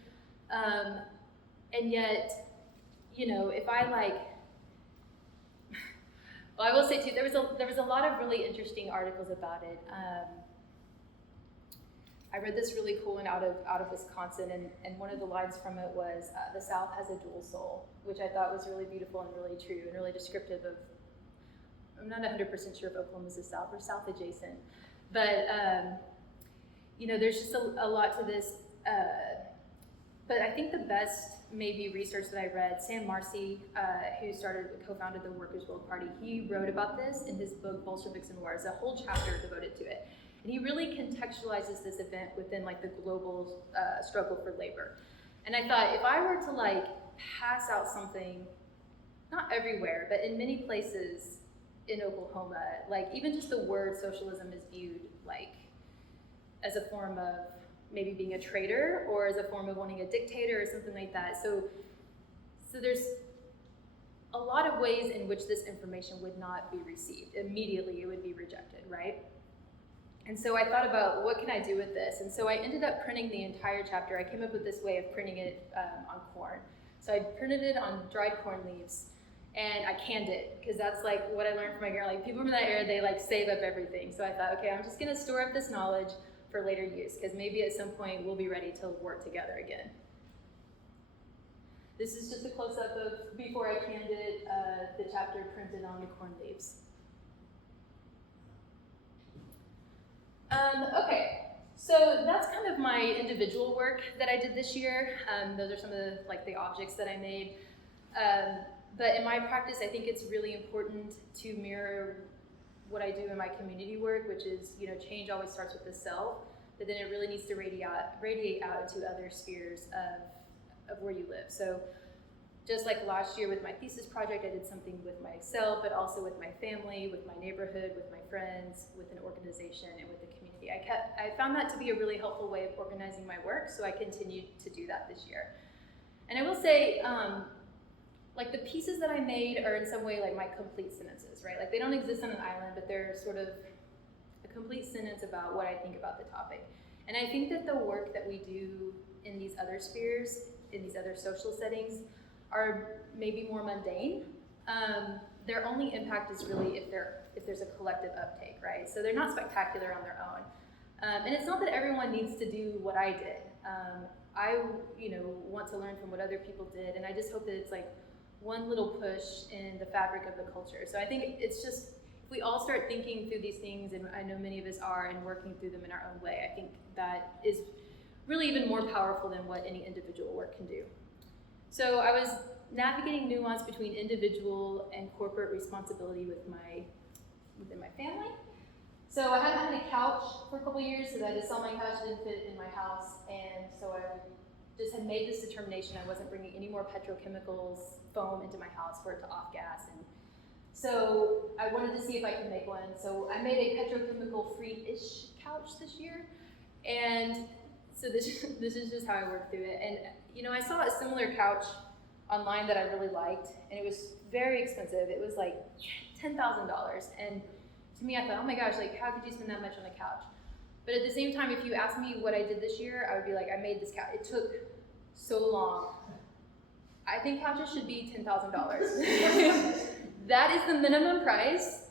And yet, you know, if I like, well, I will say too, there was a lot of really interesting articles about it. I read this really cool one out of Wisconsin, and one of the lines from it was, the South has a dual soul, which I thought was really beautiful and really true and really descriptive of, I'm not 100% sure if Oklahoma's the South or South adjacent, but you know, there's just a lot to this. But I think the best maybe research that I read, Sam Marcy, who co-founded the Workers' World Party, he wrote about this in his book, Bolsheviks and War. There's a whole chapter devoted to it. And he really contextualizes this event within like the global struggle for labor. And I thought, if I were to like pass out something, not everywhere, but in many places in Oklahoma, like even just the word socialism is viewed like as a form of maybe being a traitor or as a form of wanting a dictator or something like that. So there's a lot of ways in which this information would not be received. Immediately it would be rejected, right? And so I thought about what can I do with this? And so I ended up printing the entire chapter. I came up with this way of printing it on corn. So I printed it on dried corn leaves and I canned it because that's like what I learned from my grandma. Like people from that era, they like save up everything. So I thought, okay, I'm just gonna store up this knowledge for later use because maybe at some point we'll be ready to work together again. This is just a close-up of before I canned it, the chapter printed on the corn leaves. Okay, so that's kind of my individual work that I did this year. Those are some of the objects that I made. But in my practice, I think it's really important to mirror what I do in my community work, which is, change always starts with the self, but then it really needs to radiate out into other spheres of where you live. So just like last year with my thesis project, I did something with myself, but also with my family, with my neighborhood, with my friends, with an organization, and with the community. I found that to be a really helpful way of organizing my work, so I continued to do that this year. And I will say, the pieces that I made are in some way like my complete sentences, right? Like they don't exist on an island, but they're sort of a complete sentence about what I think about the topic. And I think that the work that we do in these other spheres, in these other social settings, are maybe more mundane. Their only impact is really if there's a collective uptake, right? So they're not spectacular on their own. And it's not that everyone needs to do what I did. I want to learn from what other people did, and I just hope that it's like one little push in the fabric of the culture. So I think it's just, if we all start thinking through these things, and I know many of us are, and working through them in our own way, I think that is really even more powerful than what any individual work can do. So I was navigating nuance between individual and corporate responsibility within my family. So I hadn't had a couch for a couple years, so I had to sell my couch, didn't fit in my house, and so I just had made this determination I wasn't bringing any more petrochemicals, foam into my house for it to off-gas. And so I wanted to see if I could make one. So I made a petrochemical-free-ish couch this year. And so this is just how I worked through it. And I saw a similar couch online that I really liked, and it was very expensive. It was like $10,000. And to me, I thought, oh my gosh, how could you spend that much on a couch? But at the same time, if you asked me what I did this year, I would be like, I made this couch. It took so long. I think couches should be $10,000. That is the minimum price.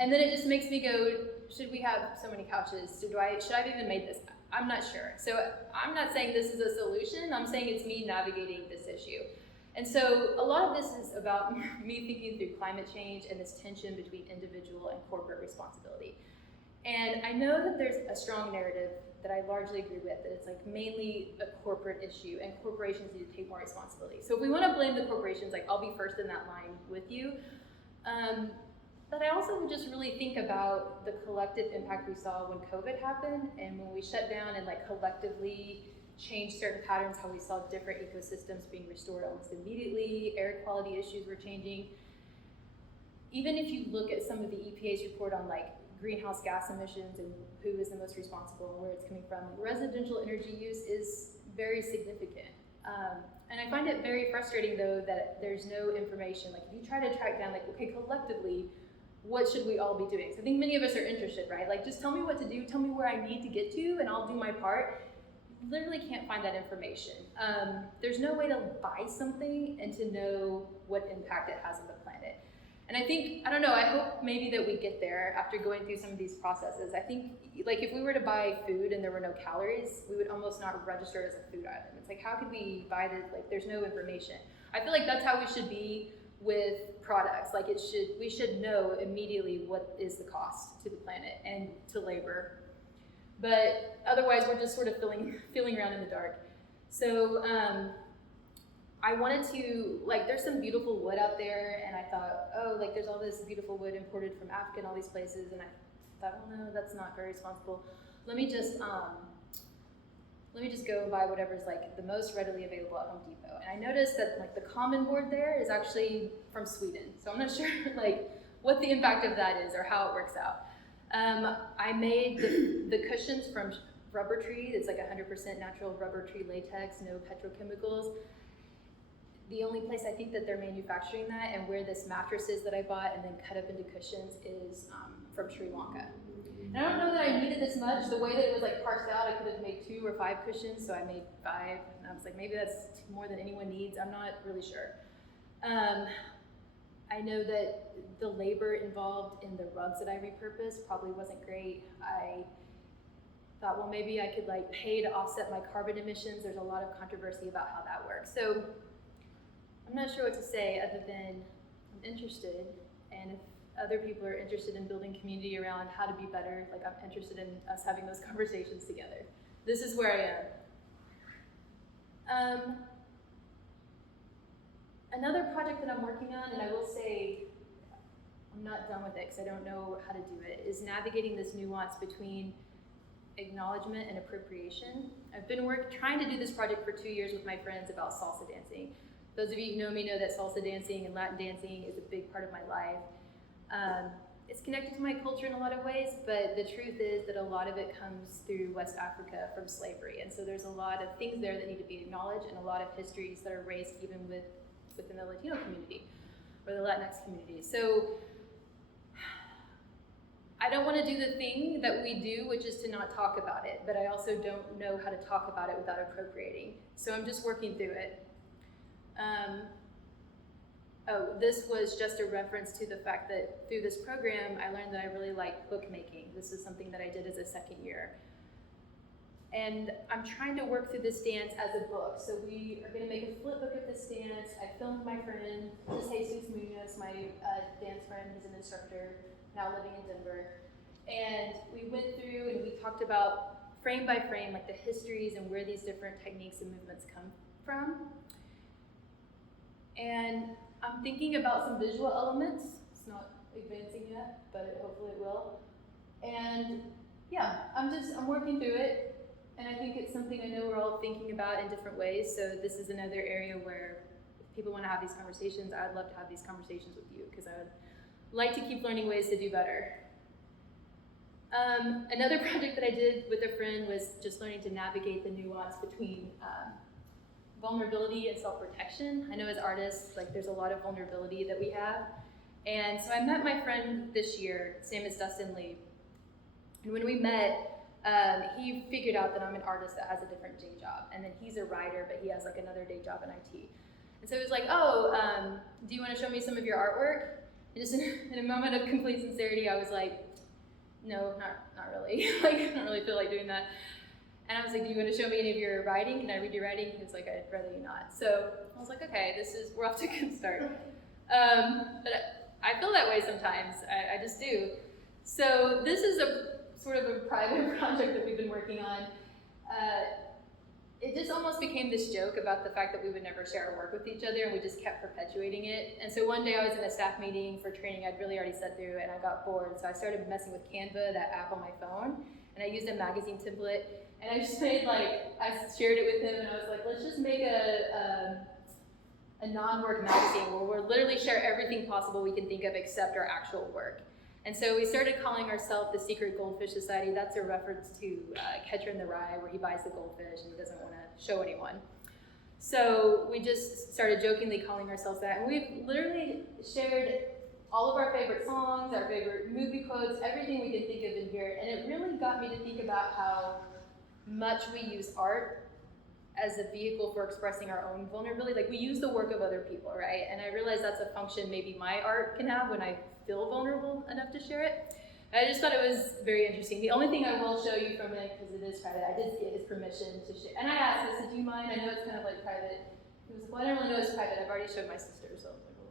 And then it just makes me go, should we have so many couches? Should I have even made this? I'm not sure. So I'm not saying this is a solution. I'm saying it's me navigating this issue. And so a lot of this is about me thinking through climate change and this tension between individual and corporate responsibility. And I know that there's a strong narrative that I largely agree with, that it's mainly a corporate issue and corporations need to take more responsibility. So if we want to blame the corporations, I'll be first in that line with you. But I also would just really think about the collective impact we saw when COVID happened and when we shut down and collectively changed certain patterns, how we saw different ecosystems being restored almost immediately, air quality issues were changing. Even if you look at some of the EPA's report on greenhouse gas emissions and who is the most responsible and where it's coming from, residential energy use is very significant. And I find it very frustrating though that there's no information. If you try to track down okay, collectively, what should we all be doing? So I think many of us are interested, right? Just tell me what to do, tell me where I need to get to, and I'll do my part. You literally can't find that information. There's no way to buy something and to know what impact it has on the planet. And I think, I don't know, I hope maybe that we get there after going through some of these processes. I think, if we were to buy food and there were no calories, we would almost not register it as a food item. It's how could we buy this, there's no information. I feel that's how we should be with products. We should know immediately what is the cost to the planet and to labor. But otherwise, we're just sort of feeling around in the dark. So I wanted to, there's some beautiful wood out there, and I thought, oh, there's all this beautiful wood imported from Africa and all these places, and I thought, well, no, that's not very responsible. Let me just go and buy whatever's the most readily available at Home Depot. And I noticed that the common board there is actually from Sweden, so I'm not sure what the impact of that is or how it works out. I made the cushions from rubber tree. It's 100% natural rubber tree latex, no petrochemicals. The only place I think that they're manufacturing that and where this mattress is that I bought and then cut up into cushions is from Sri Lanka. And I don't know that I needed this much. The way that it was parsed out, I could have made 2 or 5 cushions, so I made 5. And I was maybe that's more than anyone needs. I'm not really sure. I know that the labor involved in the rugs that I repurposed probably wasn't great. I thought, well, maybe I could pay to offset my carbon emissions. There's a lot of controversy about how that works. So I'm not sure what to say other than I'm interested, and if other people are interested in building community around how to be better, like I'm interested in us having those conversations together. This is where I am. Another project that I'm working on, and I will say I'm not done with it because I don't know how to do it, is navigating this nuance between acknowledgement and appropriation. I've been trying to do this project for 2 years with my friends about salsa dancing. Those of you who know me know that salsa dancing and Latin dancing is a big part of my life. It's connected to my culture in a lot of ways, but the truth is that a lot of it comes through West Africa from slavery. And so there's a lot of things there that need to be acknowledged, and a lot of histories that are raised even within the Latino community or the Latinx community. So I don't want to do the thing that we do, which is to not talk about it, but I also don't know how to talk about it without appropriating. So I'm just working through it. This was just a reference to the fact that through this program, I learned that I really like bookmaking. This is something that I did as a second year. And I'm trying to work through this dance as a book. So we are gonna make a flip book of this dance. I filmed my friend, Jesus Munoz, my dance friend, he's an instructor, now living in Denver. And we went through and we talked about frame by frame, like the histories and where these different techniques and movements come from. And I'm thinking about some visual elements. It's not advancing yet, but hopefully it will. And yeah, I'm working through it. And I think it's something I know we're all thinking about in different ways. So this is another area where if people want to have these conversations, I'd love to have these conversations with you because I would like to keep learning ways to do better. Another project that I did with a friend was just learning to navigate the nuance between vulnerability and self-protection. I know as artists, like there's a lot of vulnerability that we have. And so I met my friend this year, same as Dustin Lee. And when we met, he figured out that I'm an artist that has a different day job. And then he's a writer, but he has like another day job in IT. And so he was like, do you want to show me some of your artwork? And just in a moment of complete sincerity, I was like, no, not really. Like, I don't really feel like doing that. And I was like, do you want to show me any of your writing? Can I read your writing? He was like, I'd rather you not. So I was like, okay, we're off to a good start. But I feel that way sometimes. I just do. So this is a sort of a private project that we've been working on. It just almost became this joke about the fact that we would never share our work with each other, and we just kept perpetuating it. And so one day I was in a staff meeting for training I'd really already sat through, and I got bored. So I started messing with Canva, that app on my phone, and I used a magazine template. And I just made I shared it with him, and I was like, let's just make a non-work magazine where we'll literally share everything possible we can think of except our actual work. And so we started calling ourselves the Secret Goldfish Society. That's a reference to Catcher in the Rye, where he buys the goldfish and he doesn't want to show anyone. So we just started jokingly calling ourselves that. And we've literally shared all of our favorite songs, our favorite movie quotes, everything we can think of in here. And it really got me to think about how much we use art as a vehicle for expressing our own vulnerability. Like we use the work of other people, right? And I realize that's a function maybe my art can have when I feel vulnerable enough to share it. I just thought it was very interesting. The only thing I will show you from it, because it is private, I did get his permission to share. And I asked, I said, do you mind? I know it's kind of like private. He was like, well, I don't really know it's private. I've already showed my sister, so I was like, well,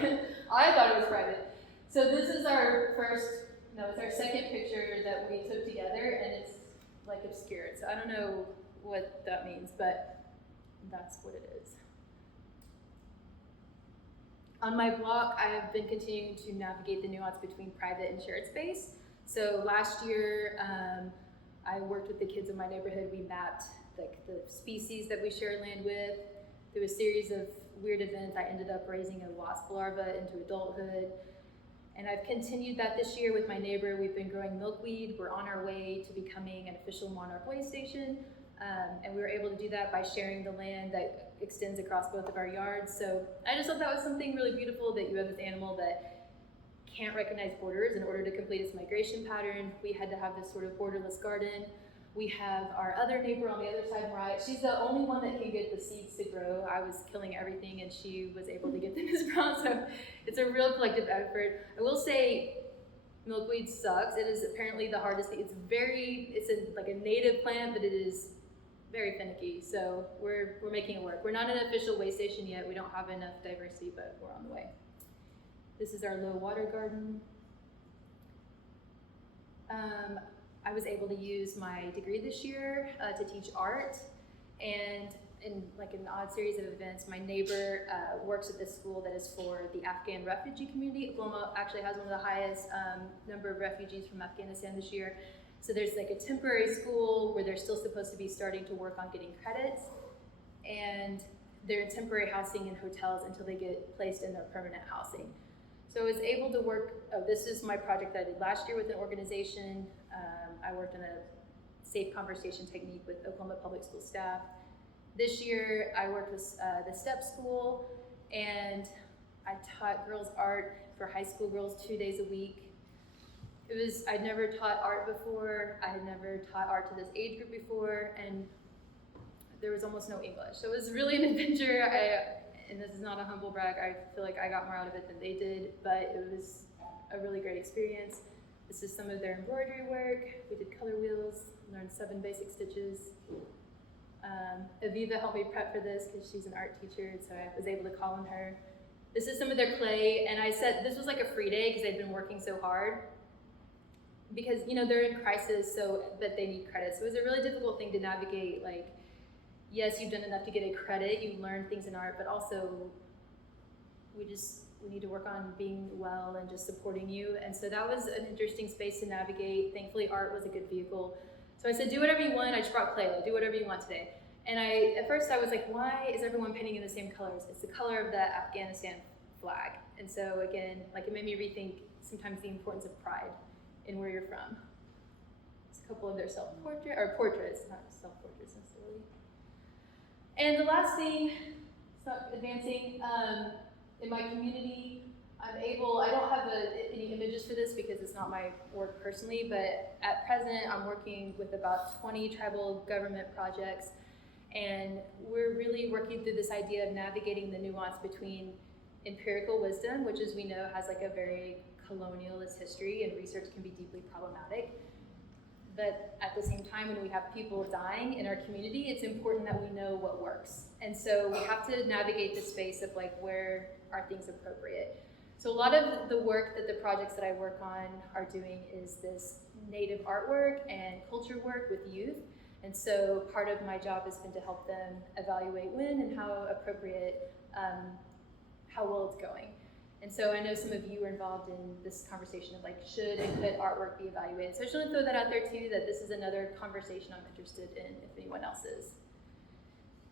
whatever. I thought it was private. So this is it's our second picture that we took together, and it's like obscured. So I don't know what that means, but that's what it is. On my blog, I have been continuing to navigate the nuance between private and shared space. So last year, I worked with the kids in my neighborhood. We mapped like the species that we share land with. Through a series of weird events, I ended up raising a wasp larva into adulthood. And I've continued that this year with my neighbor. We've been growing milkweed. We're on our way to becoming an official monarch way station. And we were able to do that by sharing the land that extends across both of our yards. So I just thought that was something really beautiful, that you have this animal that can't recognize borders in order to complete its migration pattern. We had to have this sort of borderless garden. We have our other neighbor on the other side, Mariah. She's the only one that can get the seeds to grow. I was killing everything and she was able to get them to sprout. So it's a real collective effort. I will say milkweed sucks. It is apparently the hardest thing. It's like a native plant, but it is very finicky. So we're making it work. We're not an official way station yet. We don't have enough diversity, but we're on the way. This is our low water garden. I was able to use my degree this year to teach art, and in like an odd series of events, my neighbor works at this school that is for the Afghan refugee community. Oklahoma actually has one of the highest number of refugees from Afghanistan this year. So there's like a temporary school where they're still supposed to be starting to work on getting credits, and they're in temporary housing in hotels until they get placed in their permanent housing. So I was able to work, this is my project that I did last year with an organization. I worked on a safe conversation technique with Oklahoma Public School staff. This year I worked with the STEP school, and I taught girls art for high school girls 2 days a week. I'd never taught art before, I had never taught art to this age group before, and there was almost no English. So it was really an adventure. And this is not a humble brag, I feel like I got more out of it than they did, but it was a really great experience. This is some of their embroidery work. We did color wheels, learned 7 basic stitches. Aviva helped me prep for this because she's an art teacher, and so I was able to call on her. This is some of their clay, and I said this was like a free day because they'd been working so hard. Because, you know, they're in crisis, but they need credit. So it was a really difficult thing to navigate, like, yes, you've done enough to get a credit, you've learned things in art, but also we need to work on being well and just supporting you. And so that was an interesting space to navigate. Thankfully, art was a good vehicle. So I said, do whatever you want. I just brought clay, like, do whatever you want today. And at first I was like, why is everyone painting in the same colors? It's the color of the Afghanistan flag. And so again, like, it made me rethink sometimes the importance of pride in where you're from. There's a couple of their portraits, not self-portraits necessarily. And the last thing, stop advancing, in my community, I don't have any images for this because it's not my work personally, but at present I'm working with about 20 tribal government projects, and we're really working through this idea of navigating the nuance between empirical wisdom, which, as we know, has like a very colonialist history and research can be deeply problematic. But at the same time, when we have people dying in our community, it's important that we know what works. And so we have to navigate the space of like, where are things appropriate? So a lot of the work that the projects that I work on are doing is this native artwork and culture work with youth. And so part of my job has been to help them evaluate when and how appropriate, how well it's going. And so I know some of you are involved in this conversation of like, should and could artwork be evaluated? So I just want to throw that out there too, that this is another conversation I'm interested in if anyone else is.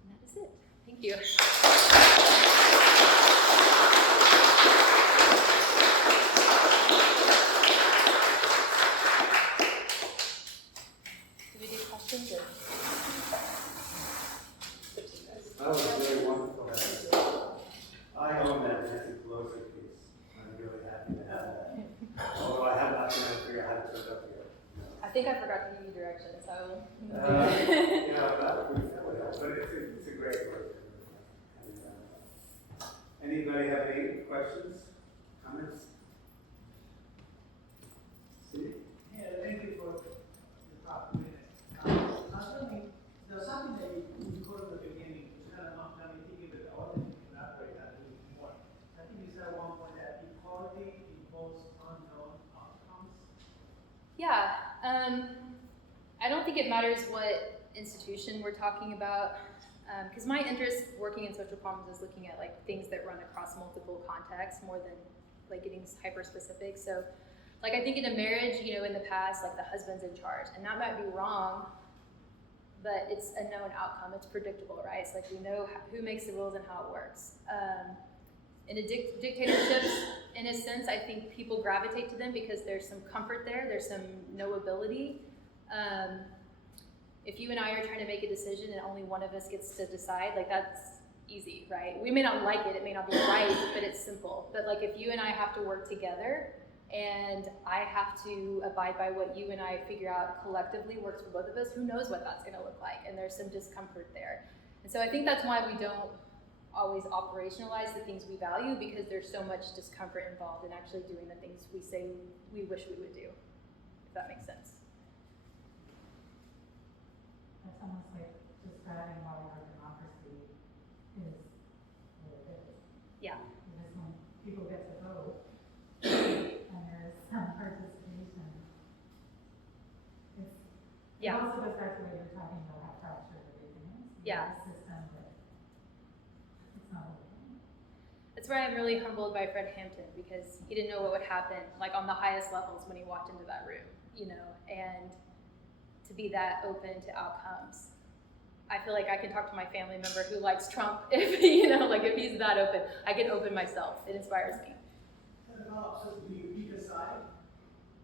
And that is it. Thank you. Do we do questions or? That was really wonderful. I own that Nancy Pelosi piece. I'm really happy to have that. Although I have not been able to figure out how to put it up yet. I think I forgot to give you directions, so. Yeah, that would help, but it's a great work. And, anybody have any questions, comments? Steve? Yeah, thank you for the talk. There's something that you put at the beginning, which kind of got me thinking that I want to elaborate that a little bit more. I think you said at one point that equality involves unknown outcomes. Yeah, I don't think it matters what institution we're talking about, because my interest working in social problems is looking at like things that run across multiple contexts more than like getting hyper specific. So like I think in a marriage, you know, in the past, like the husband's in charge, and that might be wrong, but it's a known outcome. It's predictable, right? It's like we know who makes the rules and how it works. In a dictatorships, in a sense, I think people gravitate to them because there's some comfort there, there's some knowability. If you and I are trying to make a decision and only one of us gets to decide, like that's easy, right? We may not like it, it may not be right, but it's simple. But like if you and I have to work together and I have to abide by what you and I figure out collectively works for both of us, who knows what that's gonna look like? And there's some discomfort there. And so I think that's why we don't always operationalize the things we value, because there's so much discomfort involved in actually doing the things we say we wish we would do, if that makes sense. That's almost like just describing why our democracy is what it is. Yeah. Because when people get to vote, and there's some participation, it's, it Yeah. also goes back to what you're talking about, how fractured everything is. We Yeah. have a system that it's not working. That's where I'm really humbled by Fred Hampton, because he didn't know what would happen, like on the highest levels when he walked into that room, you know, and to be that open to outcomes. I feel like I can talk to my family member who likes Trump if, you know, like if he's that open, I can open myself. It inspires me. So do you pick a side?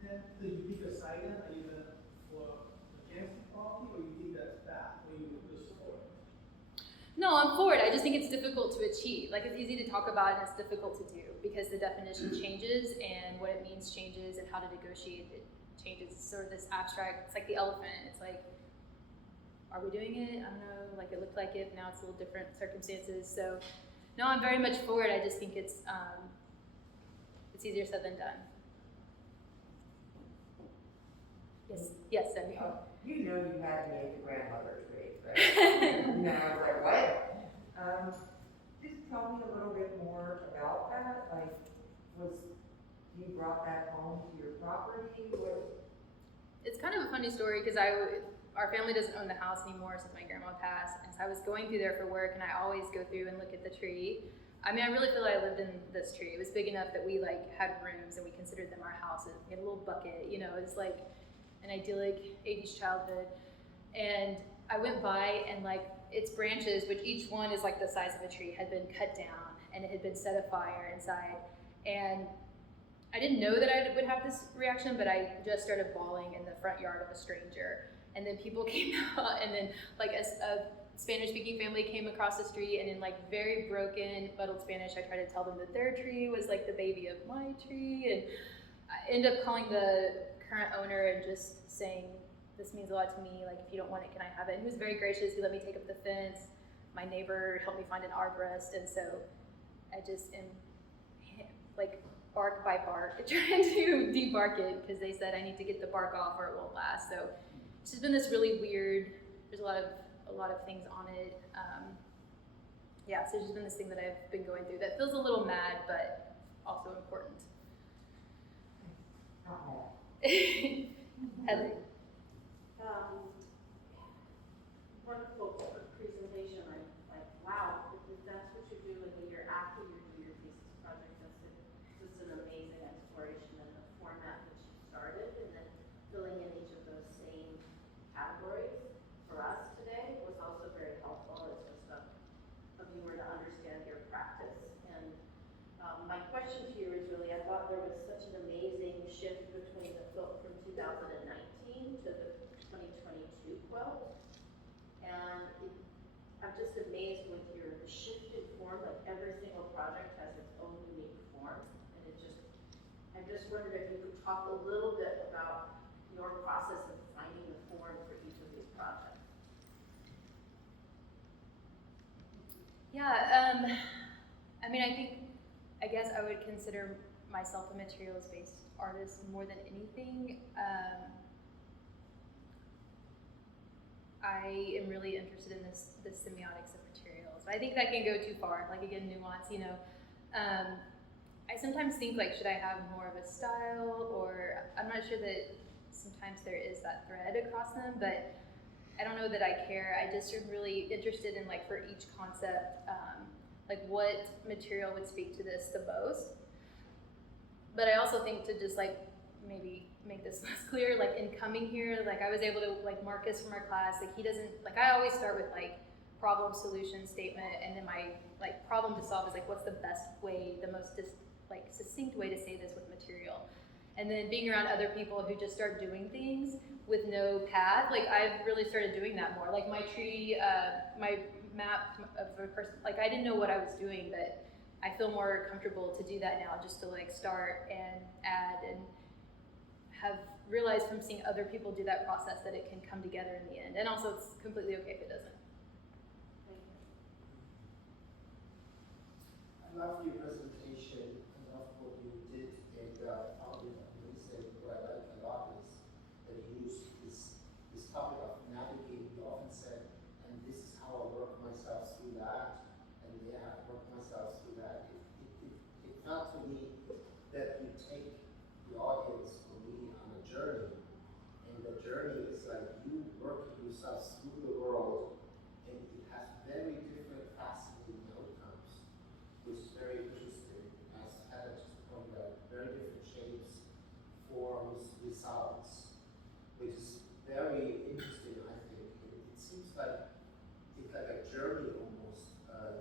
Then do you pick a side then? Are you gonna for against equality, or you think that's bad, or you push for it? No, I'm for it. I just think it's difficult to achieve. Like, it's easy to talk about and it's difficult to do because the definition changes and what it means changes and how to negotiate it changes. It's sort of this abstract, it's like the elephant. It's like, are we doing it? I don't know. Like, it looked like it, now it's a little different circumstances. So, no, I'm very much for it. I just think it's easier said than done. Yes, Debbie. You know you had me at the grandmother tree, right? And then I was like, what? Just tell me a little bit more about that. Like, you brought that home to your property? What? It's kind of a funny story because our family doesn't own the house anymore since my grandma passed, and so I was going through there for work, and I always go through and look at the tree. I mean, I really feel like I lived in this tree. It was big enough that we like had rooms and we considered them our houses. We had a little bucket, you know. It was like an idyllic 80s childhood. And I went by and like its branches, which each one is like the size of a tree, had been cut down and it had been set afire inside. And I didn't know that I would have this reaction, but I just started bawling in the front yard of a stranger. And then people came out, and then like a Spanish-speaking family came across the street, and in like very broken, muddled Spanish, I tried to tell them that their tree was like the baby of my tree, and I ended up calling the current owner and just saying, this means a lot to me, like if you don't want it, can I have it? And he was very gracious, he let me take up the fence, my neighbor helped me find an arborist, and so I just am like bark by bark trying to debark it, because they said I need to get the bark off or it won't last. So it's just been this really weird, there's a lot of things on it. Yeah, so it's just been this thing that I've been going through that feels a little mad, but also important. Heather. Wonderful presentation. Like, wow, if that's what you do in the year after you do your thesis project, that's just an amazing exploration in the format that you started, and then filling in each of those same categories for us today was also very helpful. It's just a viewer to understand your practice. And my question to you is really, I thought there was such an amazing shift between the quilt from 2019 to the 2022 quilt. And I'm just amazed with your shifted form, like every single project has its own unique form. And I just wondered if you could talk a little bit about your process of finding the form for each of these projects. Yeah, I mean, I guess I would consider myself a materials-based artist more than anything. I am really interested in the semiotics of materials. I think that can go too far, like again, nuance, you know. I sometimes think like, should I have more of a style, or I'm not sure that sometimes there is that thread across them, but I don't know that I care. I just am really interested in like for each concept, like what material would speak to this the most. But I also think to just like maybe make this less clear, like in coming here, like I was able to, like Marcus from our class, like he doesn't, like I always start with like problem solution statement, and then my like problem to solve is like what's the best way, the most like succinct way to say this with material. And then being around other people who just start doing things with no path, like I've really started doing that more. Like my tree, my map of a person, like I didn't know what I was doing, but I feel more comfortable to do that now, just to like start and add, and have realized from seeing other people do that process that it can come together in the end. And also it's completely okay if it doesn't. I love your presentation. I love what you did, and found it amazing. What I like a lot is that you use this topic of navigating. You often said, and this is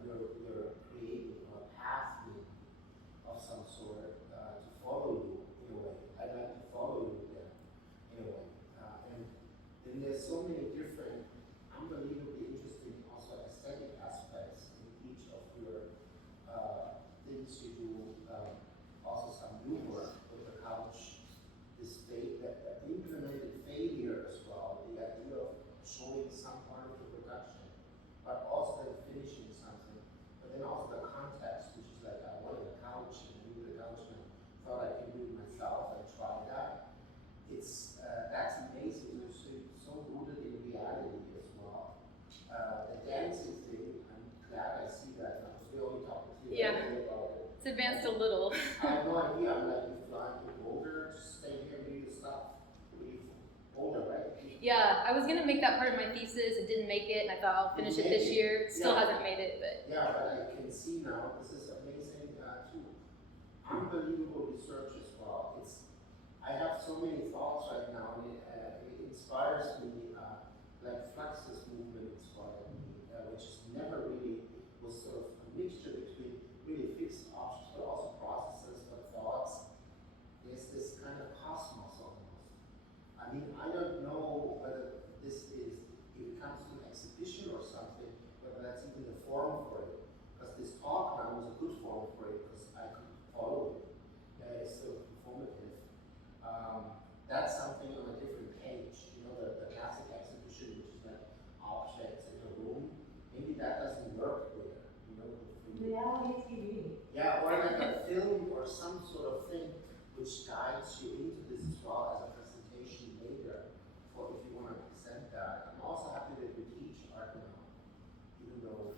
you're creating a pathway of some sort to follow you in a way. I'd like to follow you there in a way. And then there's so many different, unbelievably interesting also aesthetic aspects in each of your things you do. Also some new work with the couch, this that implemented failure as well, the idea of showing some part of the production, but also then finishing something. But then also the context, which is like I wanted a couch and I needed a couch and I thought I can do it myself. I tried that. It's that's amazing. It's so rooted in reality as well. The dancing thing, I'm glad I see that now because we only talked to you about it. It's advanced a little. I have no idea. I'm like, you fly to Boulder, just stay here, do your stuff. Boulder, right? Yeah, I was gonna make that part of my thesis. It didn't make it, and I thought I'll finish it this year. Still hasn't made it, but. Yeah, but I can see now, this is amazing too. Unbelievable research as well. I have so many thoughts right now, and it inspires me, like Fluxus movement inspired me, which is never really, was sort of a mixture between really fixed objects, but also processes, but thoughts. There's this kind of cosmos almost. I mean, I don't know whether this is, if it comes to an exhibition or something, whether that's even the forum for it. Because this talk now was a good forum for it, because I could follow it. It's so informative. That's something on a different page. You know, the classic exhibition, which is like objects in a room. Maybe that doesn't work there. You know, Reality TV. yeah, or like a film or some sort of thing which guides you into this as well as a presentation later for if you want to present that. I'm also happy that you teach art now, even though,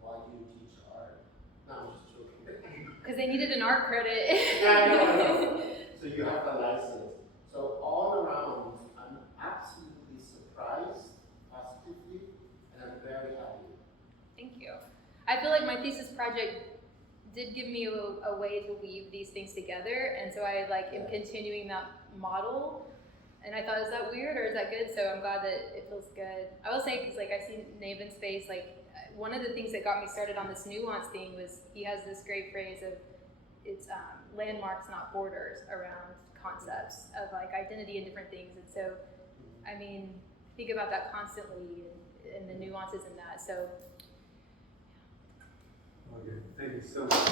why do you teach art? No, I'm just joking. Because they needed an art credit. Yeah, no. So you have the license. So all around, I'm absolutely surprised positively, and I'm very happy. Thank you. I feel like my thesis project did give me a way to weave these things together, and so I am continuing that model. And I thought, is that weird or is that good? So I'm glad that it feels good. I will say, because I see Navin's face, one of the things that got me started on this nuance thing was he has this great phrase of it's landmarks, not borders, around concepts of identity and different things. And so, I mean, think about that constantly and the nuances in that. So. Okay, thank you so much.